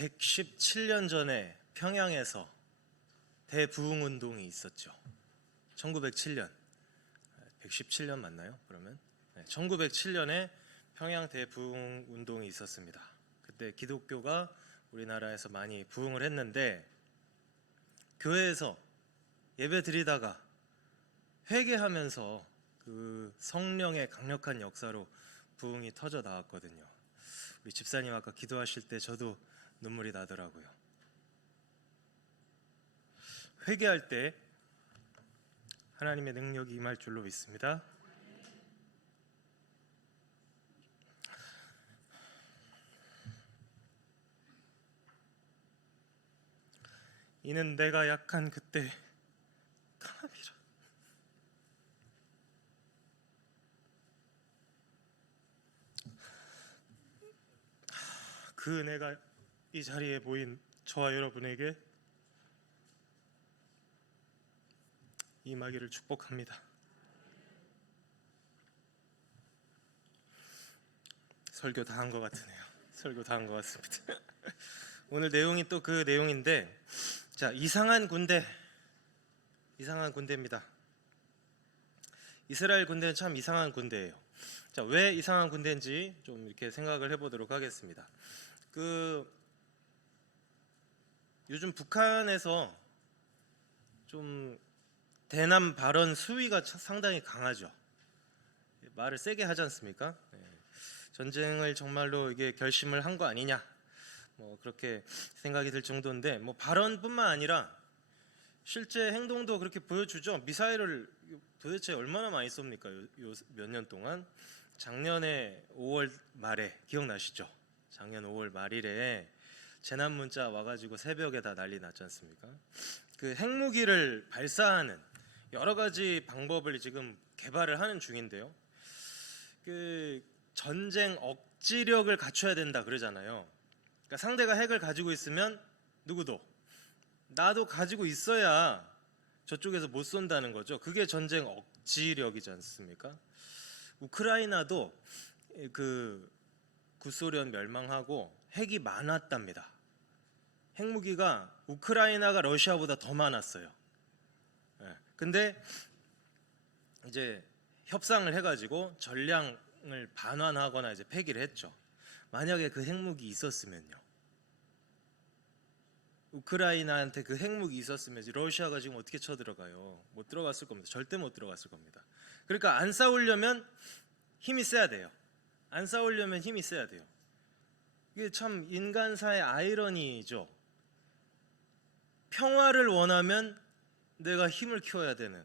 117년 전에 평양에서 대부흥운동이 있었죠. 1907년, 117년 맞나요? 그러면 1907년에 평양 대부흥운동이 있었습니다. 그때 기독교가 우리나라에서 많이 부흥을 했는데, 교회에서 예배 드리다가 회개하면서 그 성령의 강력한 역사로 부흥이 터져 나왔거든요. 우리 집사님 아까 기도하실 때 저도 눈물이 나더라고요. 회개할 때 하나님의 능력이 임할 줄로 믿습니다. 이는 내가 약한 그때 감이라. 그 은혜가 이 자리에 모인 저와 여러분에게 임하기를 축복합니다. 설교 다 한 것 같으네요. 설교 다 한 것 같습니다. 오늘 내용이 또 그 내용인데, 자, 이상한 군대입니다. 이스라엘 군대는 참 이상한 군대예요. 자, 왜 이상한 군대인지 좀 이렇게 생각을 해보도록 하겠습니다. 요즘 북한에서 좀 대남 발언 수위가 상당히 강하죠. 말을 세게 하지 않습니까? 전쟁을 정말로 이게 결심을 한 거 아니냐, 그렇게 생각이 들 정도인데, 발언뿐만 아니라 실제 행동도 그렇게 보여주죠. 미사일을 도대체 얼마나 많이 쏩니까? 몇 년 동안. 작년에 5월 말에 기억나시죠? 작년 5월 말일에 재난 문자 와가지고 새벽에 다 난리 났지 않습니까? 그 핵무기를 발사하는 여러 가지 방법을 지금 개발을 하는 중인데요. 그 전쟁 억지력을 갖춰야 된다 그러잖아요. 그러니까 상대가 핵을 가지고 있으면 누구도 나도 가지고 있어야 저쪽에서 못 쏜다는 거죠. 그게 전쟁 억지력이지 않습니까? 우크라이나도 그 구소련 멸망하고 핵이 많았답니다. 핵무기가 우크라이나가 러시아보다 더 많았어요. 근데 이제 협상을 해가지고 전량을 반환하거나 이제 폐기를 했죠. 만약에 그 핵무기 있었으면요, 우크라이나한테 그 핵무기 있었으면 러시아가 지금 어떻게 쳐들어가요? 못 들어갔을 겁니다. 절대 못 들어갔을 겁니다. 그러니까 안 싸우려면 힘이 세야 돼요. 안 싸우려면 힘이 세야 돼요. 이게 참 인간사의 아이러니죠. 평화를 원하면 내가 힘을 키워야 되는,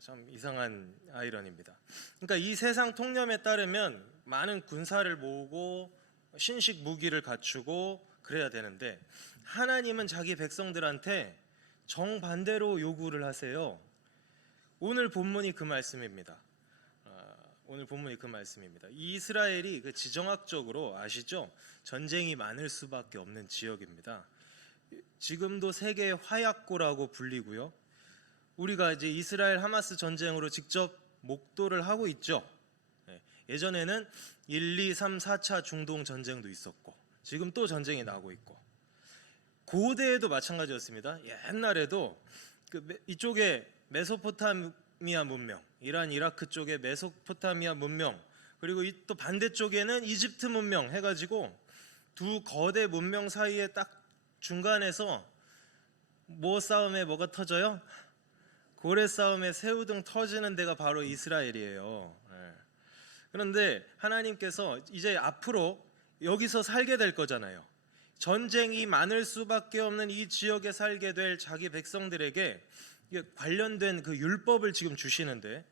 참 이상한 아이러니입니다. 그러니까 이 세상 통념에 따르면 많은 군사를 모으고 신식 무기를 갖추고 그래야 되는데, 하나님은 자기 백성들한테 정반대로 요구를 하세요. 오늘 본문이 그 말씀입니다. 오늘 본문이 그 말씀입니다. 이스라엘이 그 지정학적으로 아시죠? 전쟁이 많을 수밖에 없는 지역입니다. 지금도 세계의 화약고라고 불리고요. 우리가 이제 이스라엘 하마스 전쟁으로 직접 목도를 하고 있죠. 예전에는 1, 2, 3, 4차 중동 전쟁도 있었고, 지금 또 전쟁이 나고 있고, 고대에도 마찬가지였습니다. 옛날에도 이쪽에 메소포타미아 문명, 이란, 이라크 쪽에 메소포타미아 문명, 그리고 또 반대쪽에는 이집트 문명 해가지고 두 거대 문명 사이에 딱 중간에서 싸움에 뭐가 터져요? 고래 싸움에 새우등 터지는 데가 바로 이스라엘이에요. 그런데 하나님께서 이제 앞으로 여기서 살게 될 거잖아요. 전쟁이 많을 수밖에 없는 이 지역에 살게 될 자기 백성들에게 관련된 그 율법을 지금 주시는데,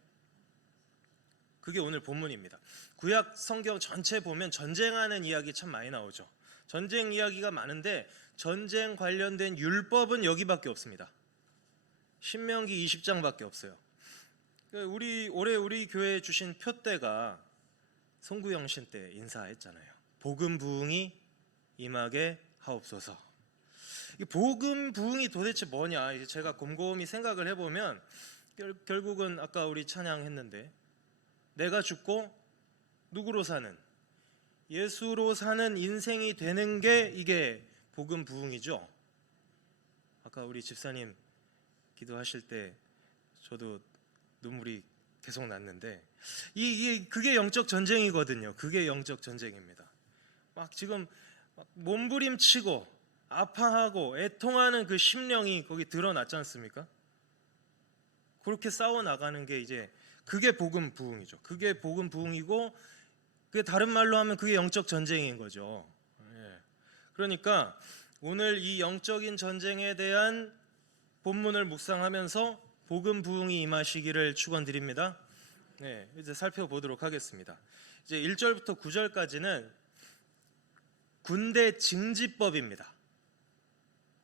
그게 오늘 본문입니다. 구약 성경 전체 보면 전쟁하는 이야기 참 많이 나오죠. 전쟁 이야기가 많은데 전쟁 관련된 율법은 여기밖에 없습니다. 신명기 20장밖에 없어요. 올해 우리 교회에 주신 표대가 송구영신 때 인사했잖아요. 복음 부흥이 임하게 하옵소서. 이 복음 부흥이 도대체 뭐냐? 제가 곰곰이 생각을 해보면 결국은 아까 우리 찬양했는데, 내가 죽고 누구로 사는, 예수로 사는 인생이 되는 게 이게 복음 부흥이죠. 아까 우리 집사님 기도하실 때 저도 눈물이 계속 났는데 그게 영적 전쟁이거든요. 그게 영적 전쟁입니다. 막 지금 막 몸부림치고 아파하고 애통하는 그 심령이 거기 드러났지 않습니까? 그렇게 싸워 나가는 게 이제 그게 복음 부흥이죠. 그게 복음 부흥이고, 그게 다른 말로 하면 그게 영적 전쟁인 거죠. 예. 그러니까 오늘 이 영적인 전쟁에 대한 본문을 묵상하면서 복음 부흥이 임하시기를 축원드립니다. 네, 이제 살펴보도록 하겠습니다. 이제 1절부터 9절까지는 군대 징집법입니다.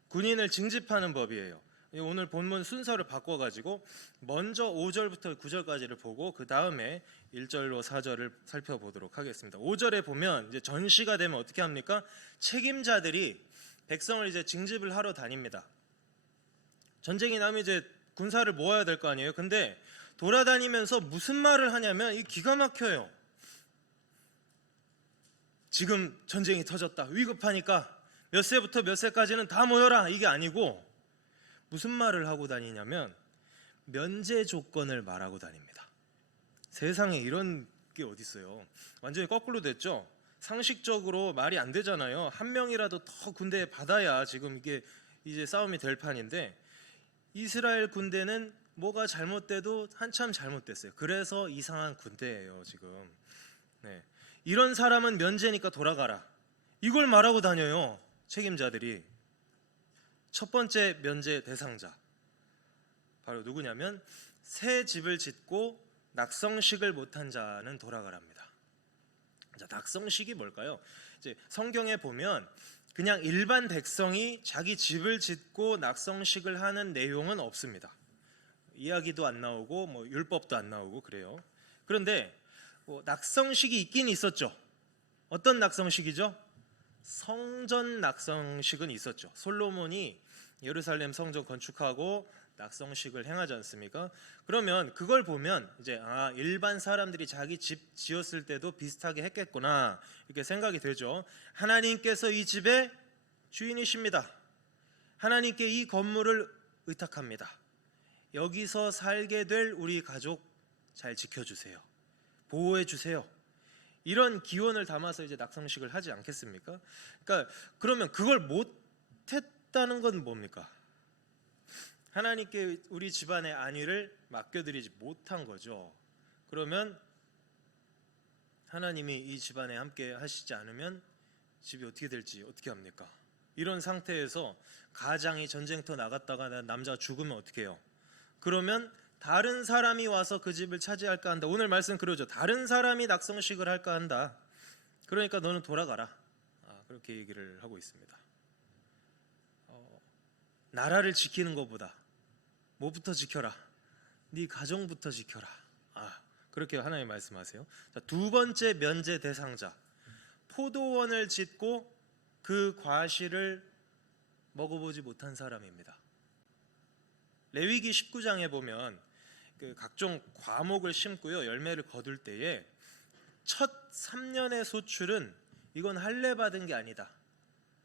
군인을 징집하는 법이에요. 오늘 본문 순서를 바꿔가지고 먼저 5절부터 9절까지를 보고 그 다음에 1절로 4절을 살펴보도록 하겠습니다. 5절에 보면 이제 전시가 되면 어떻게 합니까? 책임자들이 백성을 이제 징집을 하러 다닙니다. 전쟁이 나면 이제 군사를 모아야 될 거 아니에요. 근데 돌아다니면서 무슨 말을 하냐면 이 기가 막혀요. 지금 전쟁이 터졌다, 위급하니까 몇 세부터 몇 세까지는 다 모여라, 이게 아니고 무슨 말을 하고 다니냐면 면제 조건을 말하고 다닙니다. 세상에 이런 게 어디 있어요. 완전히 거꾸로 됐죠. 상식적으로 말이 안 되잖아요. 한 명이라도 더 군대에 받아야 지금 이게 이제 싸움이 될 판인데, 이스라엘 군대는 뭐가 잘못돼도 한참 잘못됐어요. 그래서 이상한 군대예요 지금. 네. 이런 사람은 면제니까 돌아가라, 이걸 말하고 다녀요 책임자들이. 첫 번째 면제 대상자 바로 누구냐면 새 집을 짓고 낙성식을 못한 자는 돌아가랍니다. 자, 낙성식이 뭘까요? 이제 성경에 보면 그냥 일반 백성이 자기 집을 짓고 낙성식을 하는 내용은 없습니다. 이야기도 안 나오고 뭐 율법도 안 나오고 그래요. 그런데 낙성식이 있긴 있었죠. 어떤 낙성식이죠? 성전 낙성식은 있었죠. 솔로몬이 예루살렘 성전 건축하고 낙성식을 행하지 않습니까? 그러면 그걸 보면 이제 일반 사람들이 자기 집 지었을 때도 비슷하게 했겠구나, 이렇게 생각이 되죠. 하나님께서 이 집의 주인이십니다. 하나님께 이 건물을 의탁합니다. 여기서 살게 될 우리 가족 잘 지켜주세요, 보호해주세요, 이런 기원을 담아서 이제 낙성식을 하지 않겠습니까? 그러니까 그러면 그걸 못했다는 건 뭡니까? 하나님께 우리 집안의 안위를 맡겨드리지 못한 거죠. 그러면 하나님이 이 집안에 함께 하시지 않으면 집이 어떻게 될지 어떻게 합니까? 이런 상태에서 가장이 전쟁터 나갔다가 남자가 죽으면 어떻게 해요? 그러면 다른 사람이 와서 그 집을 차지할까 한다. 오늘 말씀 그러죠. 다른 사람이 낙성식을 할까 한다. 그러니까 너는 돌아가라. 그렇게 얘기를 하고 있습니다. 나라를 지키는 것보다 뭐부터 지켜라? 네 가정부터 지켜라. 그렇게 하나님 말씀하세요. 자, 두 번째 면제 대상자, 포도원을 짓고 그 과실을 먹어보지 못한 사람입니다. 레위기 19장에 보면 그 각종 과목을 심고요, 열매를 거둘 때에 첫 3년의 소출은 이건 할례 받은 게 아니다,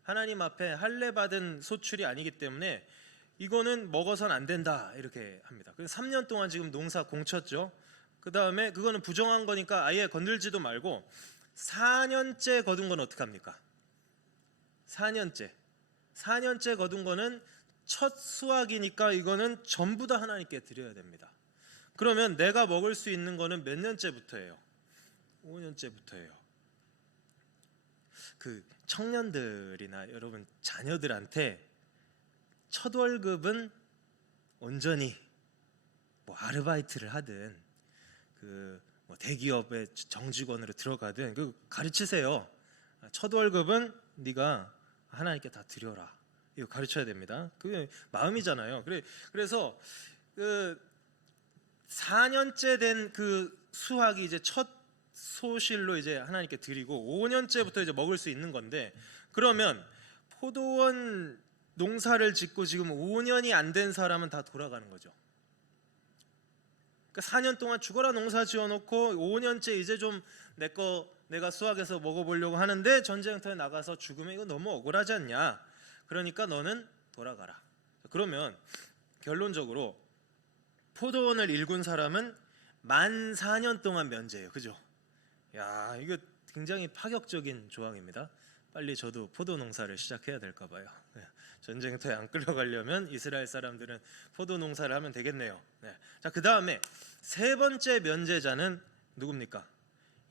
하나님 앞에 할례 받은 소출이 아니기 때문에 이거는 먹어선 안 된다, 이렇게 합니다. 그래서 3년 동안 지금 농사 공쳤죠. 그 다음에 그거는 부정한 거니까 아예 건들지도 말고 4년째 거둔 건 어떡합니까? 4년째 거둔 거는 첫 수확이니까 이거는 전부 다 하나님께 드려야 됩니다. 그러면 내가 먹을 수 있는 거는 몇 년째부터예요? 5년째부터예요. 그 청년들이나 여러분 자녀들한테 첫 월급은 온전히 뭐 아르바이트를 하든 뭐 대기업의 정직원으로 들어가든 가르치세요. 첫 월급은 네가 하나님께 다 드려라, 이거 가르쳐야 됩니다. 그게 마음이잖아요. 그래서 그 4년째 된 그 수확이 이제 첫 소실로 이제 하나님께 드리고 5년째부터 이제 먹을 수 있는 건데, 그러면 포도원 농사를 짓고 지금 5년이 안 된 사람은 다 돌아가는 거죠. 그러니까 4년 동안 죽어라 농사 지어놓고 5년째 이제 좀 내가 수확해서 먹어보려고 하는데 전쟁터에 나가서 죽으면 이거 너무 억울하지 않냐? 그러니까 너는 돌아가라. 그러면 결론적으로 포도원을 일군 사람은 만 4년 동안 면제예요. 그죠? 야, 이거 굉장히 파격적인 조항입니다. 빨리 저도 포도 농사를 시작해야 될까 봐요. 전쟁터에 안 끌려가려면 이스라엘 사람들은 포도 농사를 하면 되겠네요. 자, 그 다음에 세 번째 면제자는 누굽니까?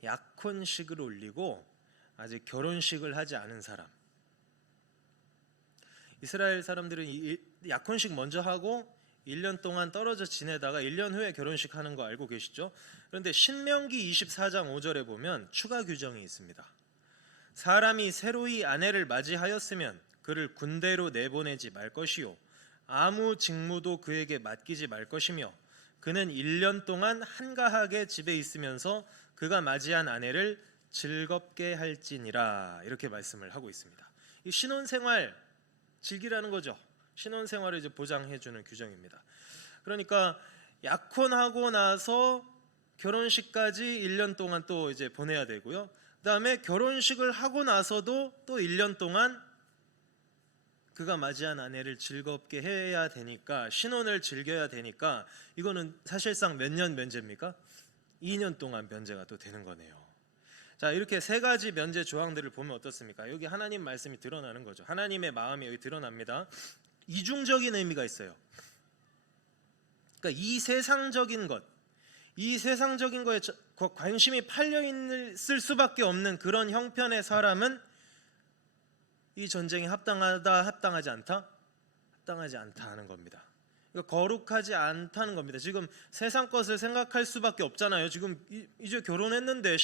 약혼식을 올리고 아직 결혼식을 하지 않은 사람. 이스라엘 사람들은 약혼식 먼저 하고 1년 동안 떨어져 지내다가 1년 후에 결혼식 하는 거 알고 계시죠? 그런데 신명기 24장 5절에 보면 추가 규정이 있습니다. 사람이 새로이 아내를 맞이하였으면 그를 군대로 내보내지 말 것이요 아무 직무도 그에게 맡기지 말 것이며 그는 1년 동안 한가하게 집에 있으면서 그가 맞이한 아내를 즐겁게 할지니라, 이렇게 말씀을 하고 있습니다. 이 신혼생활 즐기라는 거죠. 신혼생활을 이제 보장해주는 규정입니다. 그러니까 약혼하고 나서 결혼식까지 1년 동안 또 이제 보내야 되고요. 그다음에 결혼식을 하고 나서도 또 1년 동안 그가 맞이한 아내를 즐겁게 해야 되니까, 신혼을 즐겨야 되니까 이거는 사실상 몇 년 면제입니까? 2년 동안 면제가 또 되는 거네요. 자, 이렇게 세 가지 면제 조항들을 보면 어떻습니까? 여기 하나님 말씀이 드러나는 거죠. 하나님의 마음이 여기 드러납니다. 이중적인 의미가 있어요. 그러니까 이 세상적인 거에 관심이 팔려 있을 수밖에 없는 그런 형편의 사람은 이 전쟁이 합당하다, 합당하지 않다? 합당하지 않다 하는 겁니다. 그러니까 거룩하지 않다는 겁니다. 지금 세상 것을 생각할 수밖에 없잖아요. 지금 이제 결혼했는데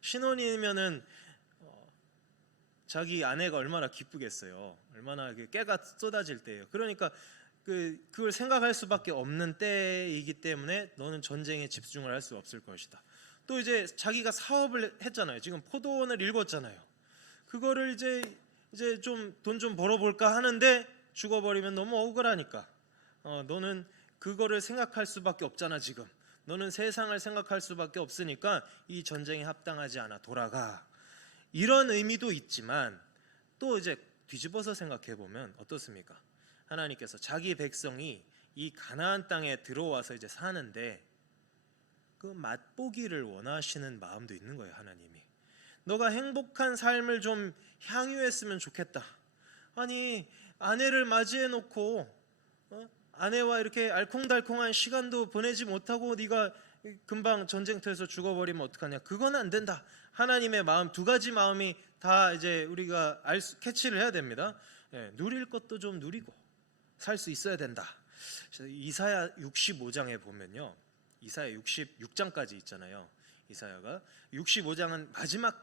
신혼이면은 자기 아내가 얼마나 기쁘겠어요. 얼마나 깨가 쏟아질 때예요. 그러니까 그걸 생각할 수밖에 없는 때이기 때문에 너는 전쟁에 집중을 할 수 없을 것이다. 또 이제 자기가 사업을 했잖아요. 지금 포도원을 일궜잖아요. 그거를 이제 좀 돈 좀 벌어볼까 하는데 죽어버리면 너무 억울하니까 너는 그거를 생각할 수밖에 없잖아. 지금 너는 세상을 생각할 수밖에 없으니까 이 전쟁에 합당하지 않아, 돌아가. 이런 의미도 있지만 또 이제 뒤집어서 생각해 보면 어떻습니까? 하나님께서 자기 백성이 이 가나안 땅에 들어와서 이제 사는데 그 맛보기를 원하시는 마음도 있는 거예요. 하나님이 너가 행복한 삶을 좀 향유했으면 좋겠다. 아니, 아내를 맞이해 놓고 아내와 이렇게 알콩달콩한 시간도 보내지 못하고 네가 금방 전쟁터에서 죽어버리면 어떡하냐. 그건 안 된다. 하나님의 마음, 두 가지 마음이 다 이제 우리가 캐치를 해야 됩니다. 누릴 것도 좀 누리고 살 수 있어야 된다. 이사야 65장에 보면요, 이사야 66장까지 있잖아요. 이사야가 65장은 마지막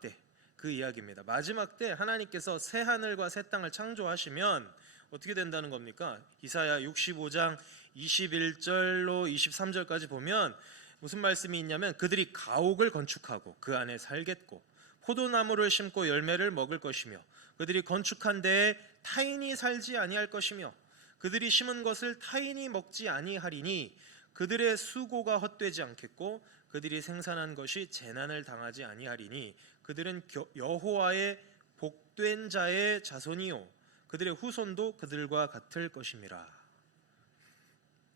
때 그 이야기입니다. 마지막 때 하나님께서 새 하늘과 새 땅을 창조하시면 어떻게 된다는 겁니까? 이사야 65장 21절로 23절까지 보면 무슨 말씀이 있냐면 그들이 가옥을 건축하고 그 안에 살겠고 포도나무를 심고 열매를 먹을 것이며 그들이 건축한 데에 타인이 살지 아니할 것이며 그들이 심은 것을 타인이 먹지 아니하리니 그들의 수고가 헛되지 않겠고 그들이 생산한 것이 재난을 당하지 아니하리니 그들은 여호와의 복된 자의 자손이요 그들의 후손도 그들과 같을 것임이라.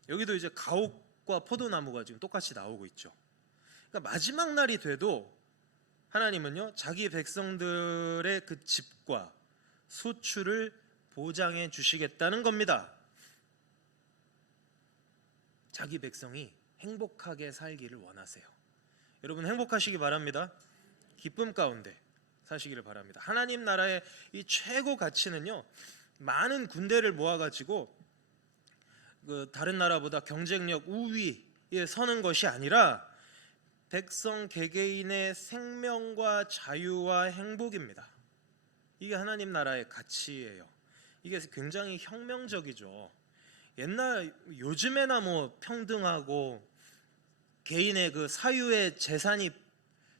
여기도 이제 가옥과 포도나무가 지금 똑같이 나오고 있죠. 그러니까 마지막 날이 돼도 하나님은요, 자기 백성들의 그 집과 소출을 보장해 주시겠다는 겁니다. 자기 백성이 행복하게 살기를 원하세요. 여러분 행복하시기 바랍니다. 기쁨 가운데 사시기를 바랍니다. 하나님 나라의 이 최고 가치는요, 많은 군대를 모아가지고 다른 나라보다 경쟁력 우위에 서는 것이 아니라 백성 개개인의 생명과 자유와 행복입니다. 이게 하나님 나라의 가치예요. 이게 굉장히 혁명적이죠. 요즘에나 뭐 평등하고 개인의 그 사유의 재산이,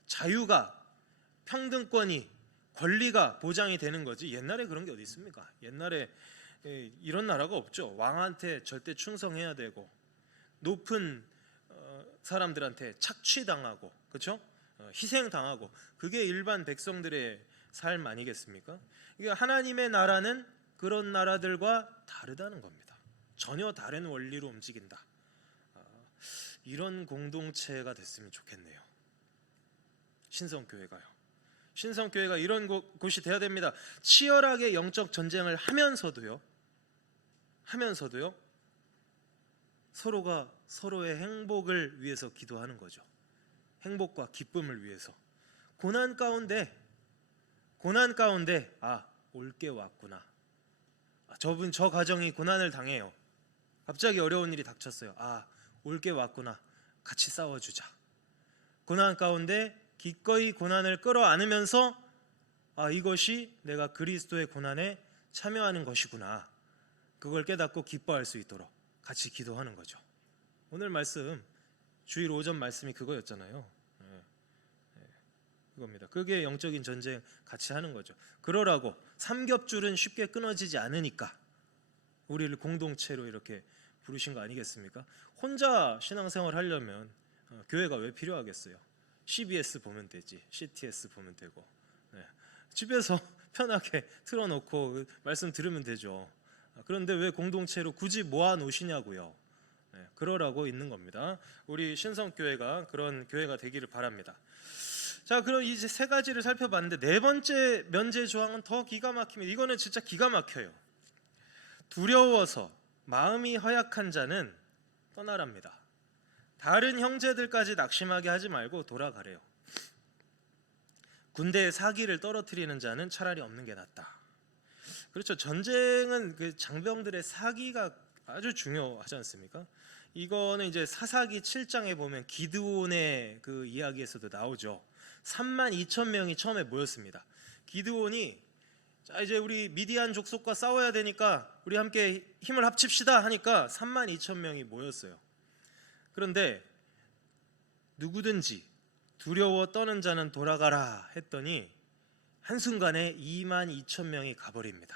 자유가, 평등권이, 권리가 보장이 되는 거지 옛날에 그런 게 어디 있습니까? 옛날에 이런 나라가 없죠. 왕한테 절대 충성해야 되고 높은 사람들한테 착취당하고, 그렇죠? 희생당하고, 그게 일반 백성들의 삶 아니겠습니까? 이게 하나님의 나라는 그런 나라들과 다르다는 겁니다. 전혀 다른 원리로 움직인다. 이런 공동체가 됐으면 좋겠네요. 신성교회가요. 신성교회가 이런 곳이 돼야 됩니다. 치열하게 영적 전쟁을 하면서도요. 서로가 서로의 행복을 위해서 기도하는 거죠. 행복과 기쁨을 위해서. 고난 가운데 올 게 왔구나. 저 가정이 고난을 당해요. 갑자기 어려운 일이 닥쳤어요. 올 게 왔구나. 같이 싸워주자. 고난 가운데 기꺼이 고난을 끌어안으면서 이것이 내가 그리스도의 고난에 참여하는 것이구나. 그걸 깨닫고 기뻐할 수 있도록 같이 기도하는 거죠. 오늘 말씀, 주일 오전 말씀이 그거였잖아요. 그겁니다. 그게 영적인 전쟁 같이 하는 거죠. 그러라고 삼겹줄은 쉽게 끊어지지 않으니까 우리를 공동체로 이렇게 부르신 거 아니겠습니까? 혼자 신앙생활 하려면 교회가 왜 필요하겠어요? CBS 보면 되지, CTS 보면 되고, 집에서 편하게 틀어놓고 말씀 들으면 되죠. 그런데 왜 공동체로 굳이 모아 놓으시냐고요. 그러라고 있는 겁니다. 우리 신성교회가 그런 교회가 되기를 바랍니다. 자, 그럼 이제 세 가지를 살펴봤는데 네 번째 면제 조항은 더 기가 막힙니다. 이거는 진짜 기가 막혀요. 두려워서 마음이 허약한 자는 떠나랍니다. 다른 형제들까지 낙심하게 하지 말고 돌아가래요. 군대에 사기를 떨어뜨리는 자는 차라리 없는 게 낫다. 그렇죠. 전쟁은 그 장병들의 사기가 아주 중요하지 않습니까? 이거는 이제 사사기 7장에 보면 기드온의 그 이야기에서도 나오죠. 32,000명이 처음에 모였습니다. 기드온이 자, 이제 우리 미디안 족속과 싸워야 되니까 우리 함께 힘을 합칩시다 하니까 32,000명이 모였어요. 그런데 누구든지 두려워 떠는 자는 돌아가라 했더니 한순간에 22,000명이 가버립니다.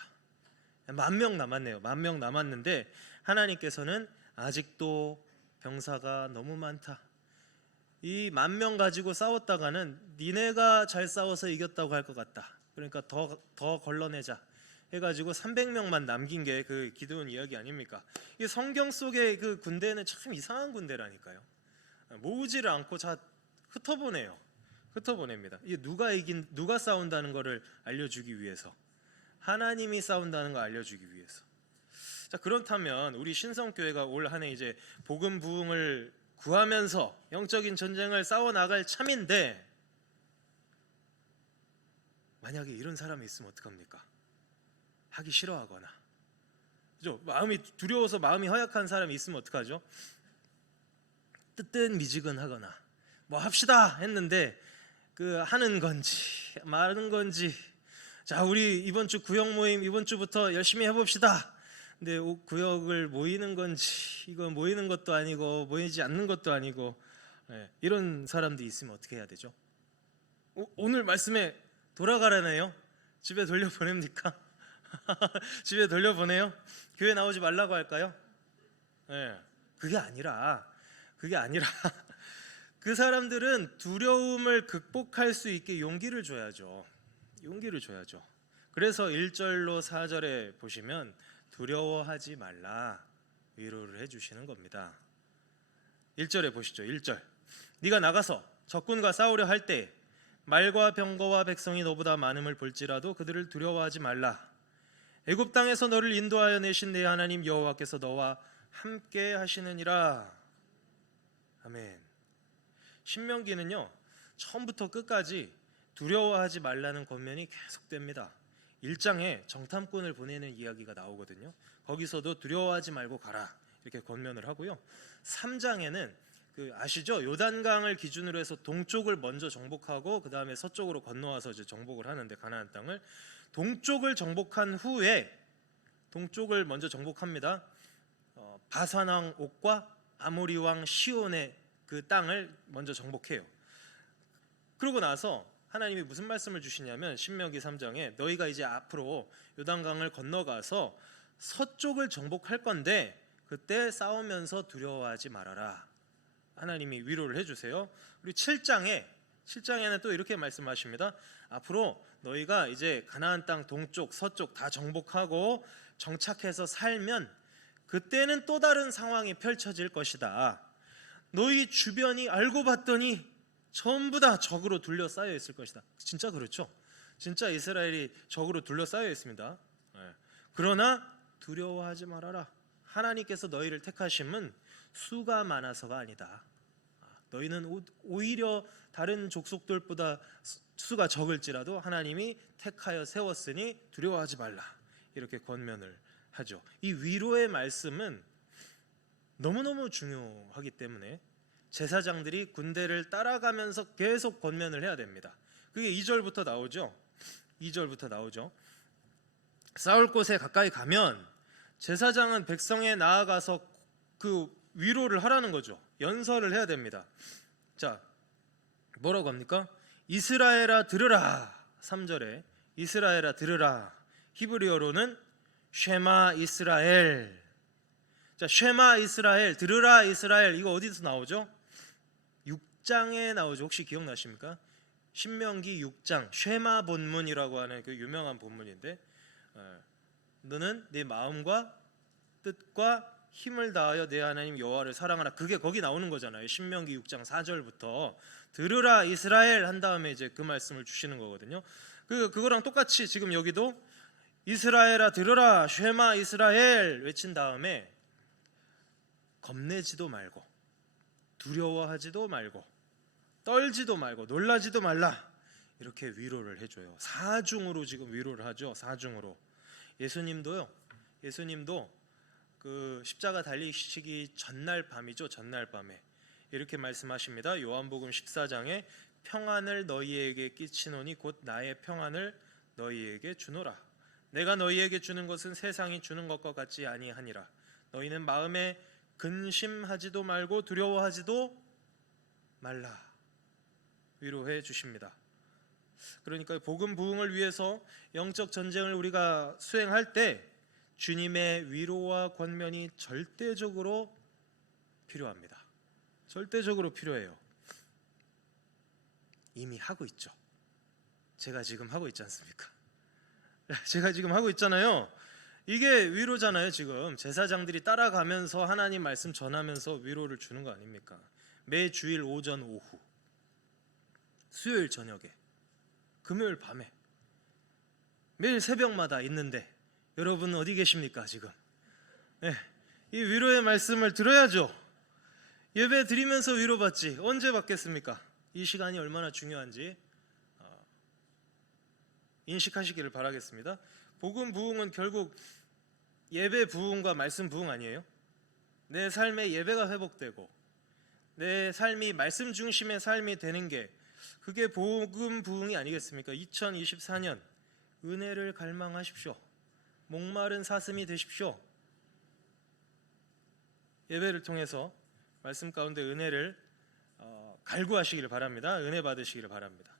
10,000명 남았네요. 10,000명 남았는데 하나님께서는 아직도 병사가 너무 많다. 이 10,000명 가지고 싸웠다가는 니네가 잘 싸워서 이겼다고 할 것 같다. 그러니까 더 걸러내자 해가지고 300명만 남긴 게 그 기드온 이야기 아닙니까? 이 성경 속의 그 군대는 참 이상한 군대라니까요. 모으지를 않고 다 흩어보냅니다. 이게 누가 싸운다는 것을 알려주기 위해서, 하나님이 싸운다는 걸 알려주기 위해서. 자, 그렇다면 우리 신성교회가 올 한 해 이제 복음 부흥을 구하면서 영적인 전쟁을 싸워 나갈 참인데, 만약에 이런 사람이 있으면 어떡합니까? 하기 싫어하거나, 그죠? 마음이 두려워서 마음이 허약한 사람이 있으면 어떡하죠? 뜨뜻미지근하거나 뭐 합시다 했는데 그 하는 건지 마는 건지, 자 우리 이번 주 구역 모임 이번 주부터 열심히 해봅시다. 근데 구역을 모이는 건지 이거 모이는 것도 아니고 모이지 않는 것도 아니고, 이런 사람들이 있으면 어떻게 해야 되죠? 오늘 말씀에 돌아가라네요. 집에 돌려보냅니까? 집에 돌려보내요? 교회 나오지 말라고 할까요? 그게 아니라 그 사람들은 두려움을 극복할 수 있게 용기를 줘야죠. 그래서 1절로 4절에 보시면 두려워하지 말라 위로를 해주시는 겁니다. 1절에 보시죠. 1절, 네가 나가서 적군과 싸우려 할 때 말과 병거와 백성이 너보다 많음을 볼지라도 그들을 두려워하지 말라. 애굽 땅에서 너를 인도하여 내신 내 하나님 여호와께서 너와 함께 하시느니라. 아멘. 신명기는요 처음부터 끝까지 두려워하지 말라는 권면이 계속됩니다. 1장에 정탐꾼을 보내는 이야기가 나오거든요. 거기서도 두려워하지 말고 가라 이렇게 권면을 하고요. 3장에는 아시죠? 요단강을 기준으로 해서 동쪽을 먼저 정복하고 그 다음에 서쪽으로 건너와서 이제 정복을 하는데, 가나안 땅을 동쪽을 정복한 후에 동쪽을 먼저 정복합니다. 바산 왕 옥과 아모리 왕 시온의 그 땅을 먼저 정복해요. 그러고 나서 하나님이 무슨 말씀을 주시냐면 신명기 3장에 너희가 이제 앞으로 요단강을 건너가서 서쪽을 정복할 건데 그때 싸우면서 두려워하지 말아라. 하나님이 위로를 해주세요. 그리고 7장에는 또 이렇게 말씀하십니다. 앞으로 너희가 이제 가나안 땅 동쪽 서쪽 다 정복하고 정착해서 살면 그때는 또 다른 상황이 펼쳐질 것이다. 너희 주변이 알고 봤더니 전부 다 적으로 둘러싸여 있을 것이다. 진짜 그렇죠? 진짜 이스라엘이 적으로 둘러싸여 있습니다. 그러나 두려워하지 말아라. 하나님께서 너희를 택하심은 수가 많아서가 아니다. 너희는 오히려 다른 족속들보다 수가 적을지라도 하나님이 택하여 세웠으니 두려워하지 말라. 이렇게 권면을 하죠. 이 위로의 말씀은 너무너무 중요하기 때문에 제사장들이 군대를 따라가면서 계속 권면을 해야 됩니다. 그게 2절부터 나오죠. 2절부터 나오죠. 싸울 곳에 가까이 가면 제사장은 백성에 나아가서 그 위로를 하라는 거죠. 연설을 해야 됩니다. 자, 뭐라고 합니까? 이스라엘아 들으라. 3절에 이스라엘아 들으라. 히브리어로는 쉐마 이스라엘. 자, 쉐마 이스라엘, 들으라 이스라엘. 이거 어디서 나오죠? 6장에 나오죠. 혹시 기억나십니까? 신명기 6장 쉐마 본문이라고 하는 그 유명한 본문인데, 너는 네 마음과 뜻과 힘을 다하여 내 하나님 여호와를 사랑하라. 그게 거기 나오는 거잖아요. 신명기 6장 4절부터 들으라 이스라엘 한 다음에 이제 그 말씀을 주시는 거거든요. 그거랑 똑같이 지금 여기도 이스라엘아 들으라 쉐마 이스라엘 외친 다음에 겁내지도 말고 두려워하지도 말고 떨지도 말고 놀라지도 말라. 이렇게 위로를 해줘요. 사중으로 지금 위로를 하죠. 사중으로. 예수님도 그 십자가 달리시기 전날 밤이죠. 전날 밤에 이렇게 말씀하십니다. 요한복음 14장에 평안을 너희에게 끼치노니 곧 나의 평안을 너희에게 주노라. 내가 너희에게 주는 것은 세상이 주는 것과 같지 아니하니라. 너희는 마음에 근심하지도 말고 두려워하지도 말라. 위로해 주십니다. 그러니까 복음 부흥을 위해서 영적 전쟁을 우리가 수행할 때 주님의 위로와 권면이 절대적으로 필요합니다. 절대적으로 필요해요. 이미 하고 있죠. 제가 지금 하고 있지 않습니까? 제가 지금 하고 있잖아요. 이게 위로잖아요. 지금 제사장들이 따라가면서 하나님 말씀 전하면서 위로를 주는 거 아닙니까? 매 주일 오전 오후, 수요일 저녁에, 금요일 밤에, 매일 새벽마다 있는데 여러분 어디 계십니까 지금? 네, 이 위로의 말씀을 들어야죠. 예배 드리면서 위로받지 언제 받겠습니까? 이 시간이 얼마나 중요한지 인식하시기를 바라겠습니다. 복음 부흥은 결국 예배 부흥과 말씀 부흥 아니에요? 내 삶의 예배가 회복되고 내 삶이 말씀 중심의 삶이 되는 게 그게 복음 부흥이 아니겠습니까? 2024년 은혜를 갈망하십시오. 목마른 사슴이 되십시오. 예배를 통해서 말씀 가운데 은혜를 갈구하시기를 바랍니다. 은혜 받으시기를 바랍니다.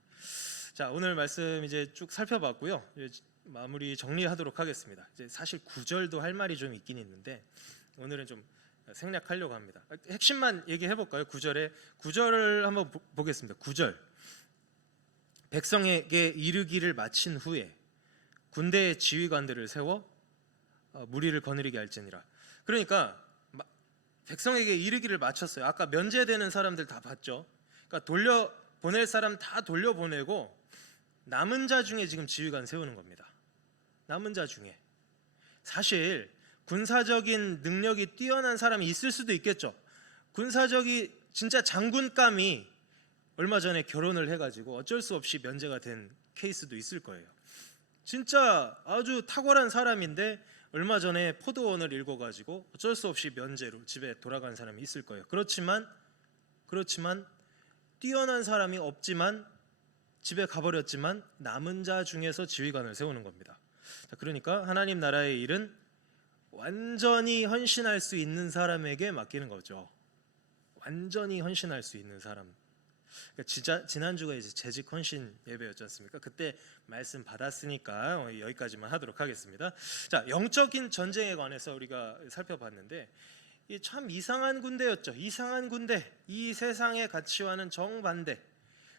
자, 오늘 말씀 이제 쭉 살펴봤고요. 이제 마무리 정리하도록 하겠습니다. 이제 사실 9절도 할 말이 좀 있긴 있는데 오늘은 좀 생략하려고 합니다. 핵심만 얘기해 볼까요? 9절을 한번 보겠습니다. 9절. 백성에게 이르기를 마친 후에 군대의 지휘관들을 세워 무리를 거느리게 할지니라. 그러니까 백성에게 이르기를 마쳤어요. 아까 면제되는 사람들 다 봤죠. 그러니까 돌려보낼 사람 다 돌려보내고 남은 자 중에 지금 지휘관 세우는 겁니다. 남은 자 중에. 사실 군사적인 능력이 뛰어난 사람이 있을 수도 있겠죠. 군사적이 진짜 장군감이 얼마 전에 결혼을 해가지고 어쩔 수 없이 면제가 된 케이스도 있을 거예요. 진짜 아주 탁월한 사람인데 얼마 전에 포도원을 읽어가지고 어쩔 수 없이 면제로 집에 돌아간 사람이 있을 거예요. 그렇지만 뛰어난 사람이 없지만 집에 가버렸지만 남은 자 중에서 지휘관을 세우는 겁니다. 그러니까 하나님 나라의 일은 완전히 헌신할 수 있는 사람에게 맡기는 거죠. 완전히 헌신할 수 있는 사람. 그러니까 지난주가 이제 재직 헌신 예배였지 않습니까? 그때 말씀 받았으니까 여기까지만 하도록 하겠습니다. 자, 영적인 전쟁에 관해서 우리가 살펴봤는데 참 이상한 군대였죠. 이상한 군대. 이 세상의 가치와는 정반대.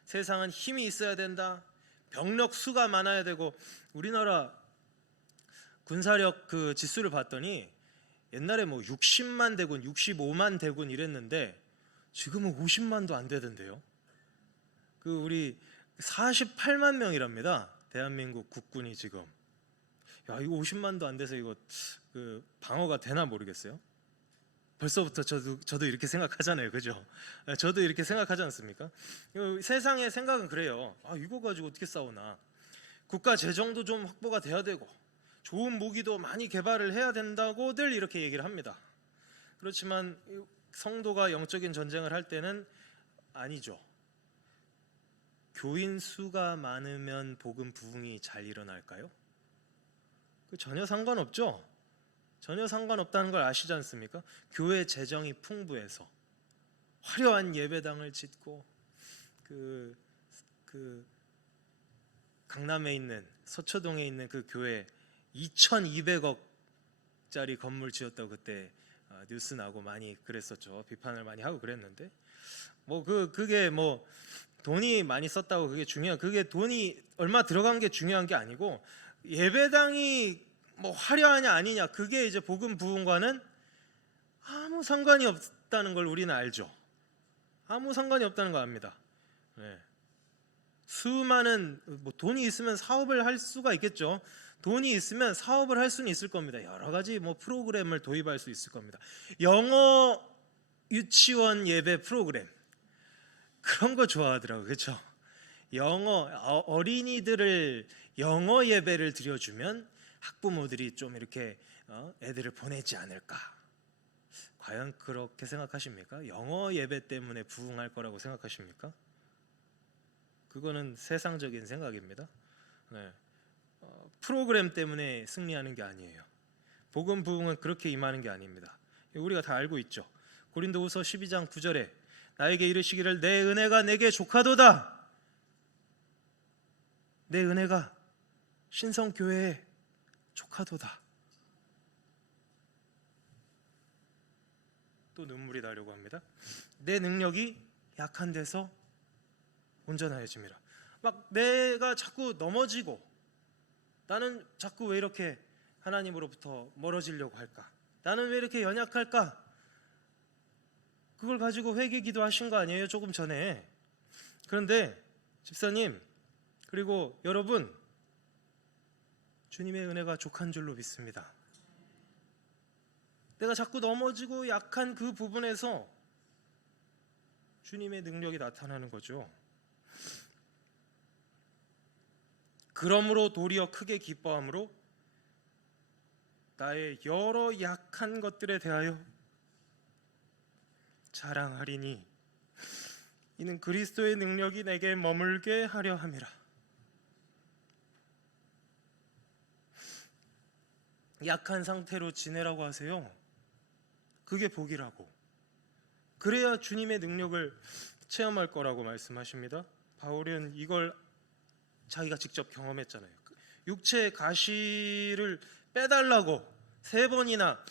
세상은 힘이 있어야 된다. 병력 수가 많아야 되고, 우리나라 군사력 그 지수를 봤더니 옛날에 뭐 60만 대군, 65만 대군 이랬는데 지금은 50만도 안 되던데요. 그 우리 48만 명이랍니다. 대한민국 국군이 지금. 야, 이거 50만도 안 돼서 이거 그 방어가 되나 모르겠어요. 벌써부터 저도 이렇게 생각하잖아요, 그죠? 저도 이렇게 생각하지 않습니까? 세상의 생각은 그래요. 아, 이거 가지고 어떻게 싸우나? 국가 재정도 좀 확보가 돼야 되고, 좋은 무기도 많이 개발을 해야 된다고들 이렇게 얘기를 합니다. 그렇지만 성도가 영적인 전쟁을 할 때는 아니죠. 교인 수가 많으면 복음 부흥이 잘 일어날까요? 전혀 상관없죠. 전혀 상관없다는 걸 아시지 않습니까? 교회 재정이 풍부해서 화려한 예배당을 짓고 그 강남에 있는 서초동에 있는 그 교회 2,200억짜리 건물 지었다고 그때 뉴스 나고 많이 그랬었죠. 비판을 많이 하고 그랬는데 뭐 그게 뭐 돈이 많이 썼다고 그게 돈이 얼마 들어간 게 중요한 게 아니고 예배당이 뭐 화려하냐 아니냐 그게 이제 복음 부흥과는 아무 상관이 없다는 걸 우리는 알죠. 아무 상관이 없다는 거 압니다. 네. 수많은 뭐 돈이 있으면 사업을 할 수가 있겠죠. 돈이 있으면 사업을 할 수는 있을 겁니다. 여러 가지 뭐 프로그램을 도입할 수 있을 겁니다. 영어 유치원 예배 프로그램 그런 거 좋아하더라고요. 그렇죠? 어린이들을 영어 예배를 드려주면 학부모들이 좀 이렇게 애들을 보내지 않을까? 과연 그렇게 생각하십니까? 영어 예배 때문에 부흥할 거라고 생각하십니까? 그거는 세상적인 생각입니다. 네. 프로그램 때문에 승리하는 게 아니에요. 복음 부흥은 그렇게 임하는 게 아닙니다. 우리가 다 알고 있죠. 고린도후서 12장 9절에 나에게 이르시기를 내 은혜가 내게 족하도다. 내 은혜가 신성교회에 족하도다. 또 눈물이 나려고 합니다. 내 능력이 약한 데서 온전하여짐이라. 막 내가 자꾸 넘어지고 나는 자꾸 왜 이렇게 하나님으로부터 멀어지려고 할까? 나는 왜 이렇게 연약할까? 그걸 가지고 회개 기도하신 거 아니에요? 조금 전에. 그런데 집사님 그리고 여러분 주님의 은혜가 족한 줄로 믿습니다. 내가 자꾸 넘어지고 약한 그 부분에서 주님의 능력이 나타나는 거죠. 그러므로 도리어 크게 기뻐함으로 나의 여러 약한 것들에 대하여 자랑하리니 이는 그리스도의 능력이 내게 머물게 하려 함이라. 약한 상태로 지내라고 하세요. 그게 복이라고. 그래야 주님의 능력을 체험할 거라고 말씀하십니다. 바울은 이걸 자기가 직접 경험했잖아요. 육체의 가시를 빼달라고 세 번이나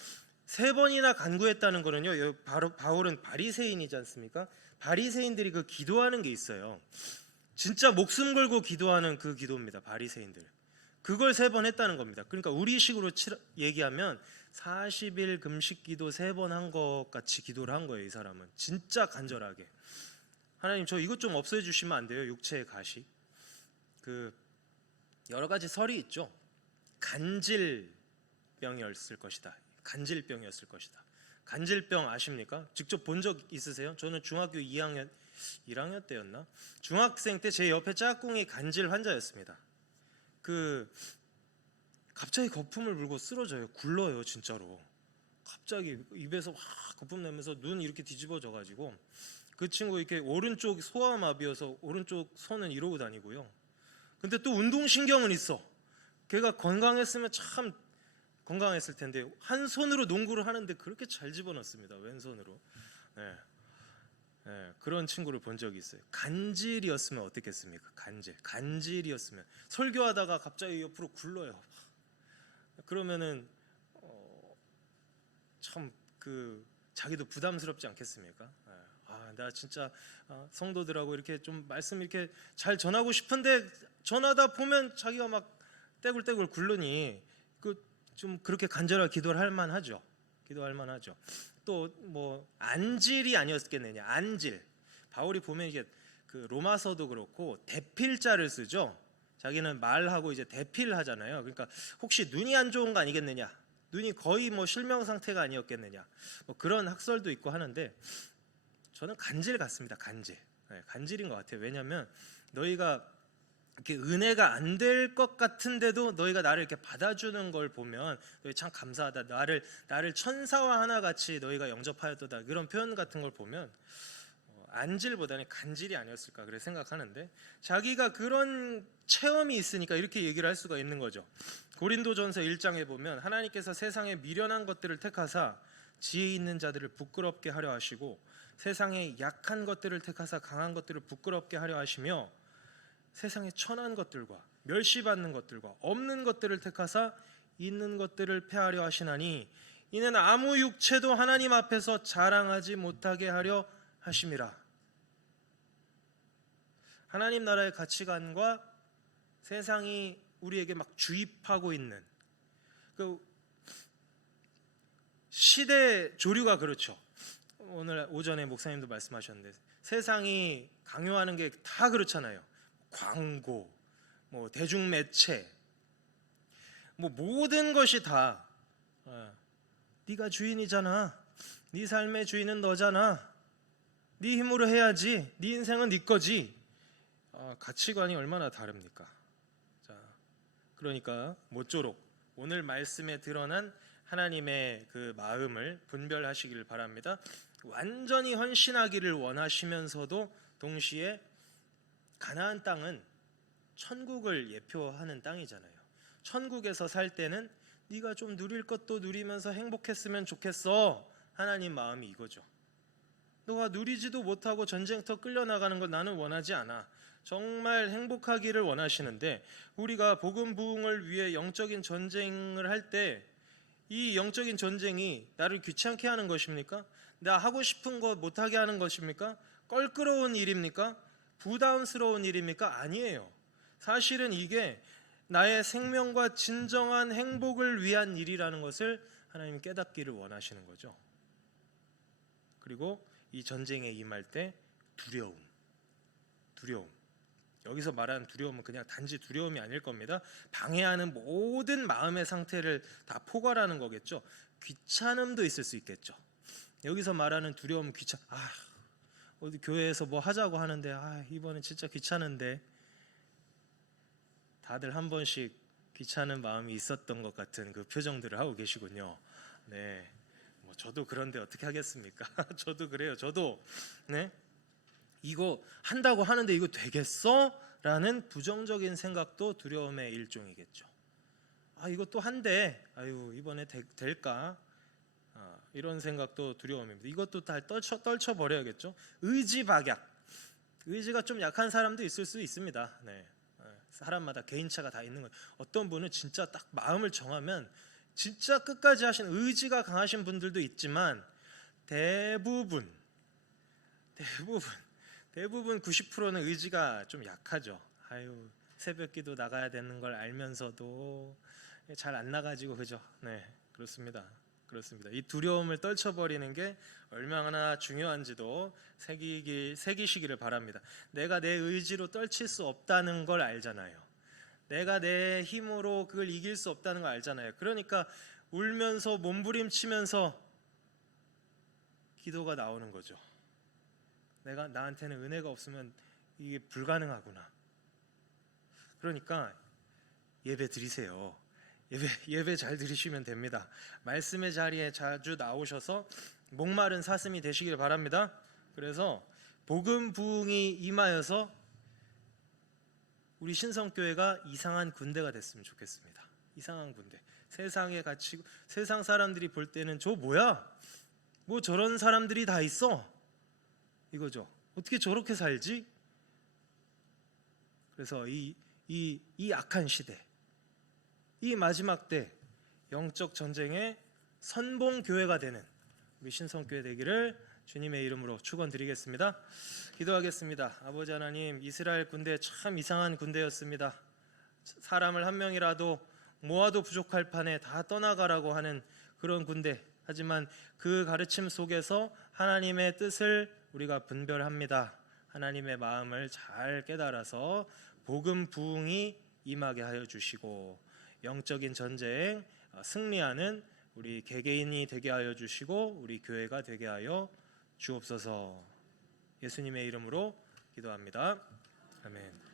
간구했다는 거는요. 바울은 바리새인이지 않습니까? 바리새인들이 그 기도하는 게 있어요. 진짜 목숨 걸고 기도하는 그 기도입니다. 바리새인들. 그걸 3번 했다는 겁니다. 그러니까 우리식으로 얘기하면 40일 금식 기도 3번 한 것 같이 기도를 한 거예요. 이 사람은 진짜 간절하게 하나님 저 이것 좀 없애 주시면 안 돼요? 육체의 가시. 그 여러 가지 설이 있죠. 간질병이었을 것이다. 간질병이었을 것이다. 간질병 아십니까? 직접 본 적 있으세요? 저는 중학교 1학년 때였나? 중학생 때 제 옆에 짝꿍이 간질 환자였습니다. 갑자기 거품을 물고 쓰러져요. 굴러요, 진짜로. 갑자기 입에서 확 거품 내면서 눈 이렇게 뒤집어져 가지고 그 친구 이렇게 오른쪽 소아마비여서 오른쪽 손은 이러고 다니고요. 근데 또 운동신경은 있어. 걔가 건강했으면 참 건강했을 텐데 한 손으로 농구를 하는데 그렇게 잘 집어넣습니다. 왼손으로. 네. 네, 그런 친구를 본 적이 있어요. 간질이었으면 어떻겠습니까? 간질이었으면 설교하다가 갑자기 옆으로 굴러요. 그러면은 참 자기도 부담스럽지 않겠습니까? 나 진짜 성도들하고 이렇게 좀 말씀 이렇게 잘 전하고 싶은데 전하다 보면 자기가 막 떼굴떼굴 굴르니 좀 그렇게 간절하게 기도를 할 만하죠. 기도할 만하죠. 또 뭐 안질이 아니었겠느냐. 안질. 바울이 보면 이게 그 로마서도 그렇고 대필자를 쓰죠. 자기는 말하고 이제 대필하잖아요. 그러니까 혹시 눈이 안 좋은 거 아니겠느냐. 눈이 거의 뭐 실명 상태가 아니었겠느냐. 뭐 그런 학설도 있고 하는데 저는 간질 같습니다. 간질. 간질인 것 같아요. 왜냐하면 너희가 이렇게 은혜가 안 될 것 같은데도 너희가 나를 이렇게 받아주는 걸 보면 너희 참 감사하다. 나를 천사와 하나같이 너희가 영접하였도다. 그런 표현 같은 걸 보면 안질보다는 간질이 아니었을까 그래 생각하는데 자기가 그런 체험이 있으니까 이렇게 얘기를 할 수가 있는 거죠. 고린도전서 1장에 보면 하나님께서 세상의 미련한 것들을 택하사 지혜 있는 자들을 부끄럽게 하려 하시고 세상의 약한 것들을 택하사 강한 것들을 부끄럽게 하려 하시며 세상의 천한 것들과 멸시받는 것들과 없는 것들을 택하사 있는 것들을 패하려 하시나니 이는 아무 육체도 하나님 앞에서 자랑하지 못하게 하려 하심이라. 하나님 나라의 가치관과 세상이 우리에게 막 주입하고 있는 그 시대 조류가 그렇죠. 오늘 오전에 목사님도 말씀하셨는데 세상이 강요하는 게 다 그렇잖아요. 광고, 뭐 대중매체, 뭐 모든 것이 다 네가 주인이잖아. 네 삶의 주인은 너잖아. 네 힘으로 해야지. 네 인생은 네 거지. 가치관이 얼마나 다릅니까? 자, 그러니까 모쪼록 오늘 말씀에 드러난 하나님의 그 마음을 분별하시기를 바랍니다. 완전히 헌신하기를 원하시면서도 동시에 가나안 땅은 천국을 예표하는 땅이잖아요. 천국에서 살 때는 네가 좀 누릴 것도 누리면서 행복했으면 좋겠어. 하나님 마음이 이거죠. 너가 누리지도 못하고 전쟁터 끌려나가는 걸 나는 원하지 않아. 정말 행복하기를 원하시는데 우리가 복음 부흥을 위해 영적인 전쟁을 할 때 이 영적인 전쟁이 나를 귀찮게 하는 것입니까? 나 하고 싶은 거 못하게 하는 것입니까? 껄끄러운 일입니까? 부담스러운 일입니까? 아니에요. 사실은 이게 나의 생명과 진정한 행복을 위한 일이라는 것을 하나님 깨닫기를 원하시는 거죠. 그리고 이 전쟁에 임할 때 두려움. 여기서 말하는 두려움은 그냥 단지 두려움이 아닐 겁니다. 방해하는 모든 마음의 상태를 다 포괄하는 거겠죠. 귀찮음도 있을 수 있겠죠. 여기서 말하는 두려움은 어디 교회에서 뭐 하자고 하는데 이번엔 진짜 귀찮은데. 다들 한 번씩 귀찮은 마음이 있었던 것 같은 그 표정들을 하고 계시군요. 네, 뭐 저도 그런데 어떻게 하겠습니까? 저도 그래요. 저도 이거 한다고 하는데 이거 되겠어? 라는 부정적인 생각도 두려움의 일종이겠죠. 이거 또 한대. 이번에 될까? 이런 생각도 두려움입니다. 이것도 다 떨쳐버려야겠죠. 의지박약. 의지가 좀 약한 사람도 있을 수 있습니다. 네. 사람마다 개인차가 다 있는 거예요. 어떤 분은 진짜 딱 마음을 정하면 진짜 끝까지 하신 의지가 강하신 분들도 있지만 대부분 90%는 의지가 좀 약하죠. 새벽기도 나가야 되는 걸 알면서도 잘 안 나가지고 그죠? 네, 그렇습니다. 이 두려움을 떨쳐버리는 게 얼마나 중요한지도 새기시기를 바랍니다. 내가 내 의지로 떨칠 수 없다는 걸 알잖아요. 내가 내 힘으로 그걸 이길 수 없다는 걸 알잖아요. 그러니까 울면서 몸부림치면서 기도가 나오는 거죠. 나한테는 은혜가 없으면 이게 불가능하구나. 그러니까 예배 드리세요. 예배 잘 드리시면 됩니다. 말씀의 자리에 자주 나오셔서 목마른 사슴이 되시길 바랍니다. 그래서 복음 부흥이 임하여서 우리 신성교회가 이상한 군대가 됐으면 좋겠습니다. 이상한 군대. 세상에 갇히고 세상 사람들이 볼 때는 저 뭐야? 뭐 저런 사람들이 다 있어? 이거죠. 어떻게 저렇게 살지? 그래서 이 악한 시대, 이 마지막 때 영적 전쟁의 선봉 교회가 되는 우리 신성교회 되기를 주님의 이름으로 축원드리겠습니다. 기도하겠습니다. 아버지 하나님, 이스라엘 군대 참 이상한 군대였습니다. 사람을 한 명이라도 모아도 부족할 판에 다 떠나가라고 하는 그런 군대. 하지만 그 가르침 속에서 하나님의 뜻을 우리가 분별합니다. 하나님의 마음을 잘 깨달아서 복음 부흥이 임하게 하여 주시고 영적인 전쟁 승리하는 우리 개개인이 되게 하여 주시고 우리 교회가 되게 하여 주옵소서. 예수님의 이름으로 기도합니다. 아멘.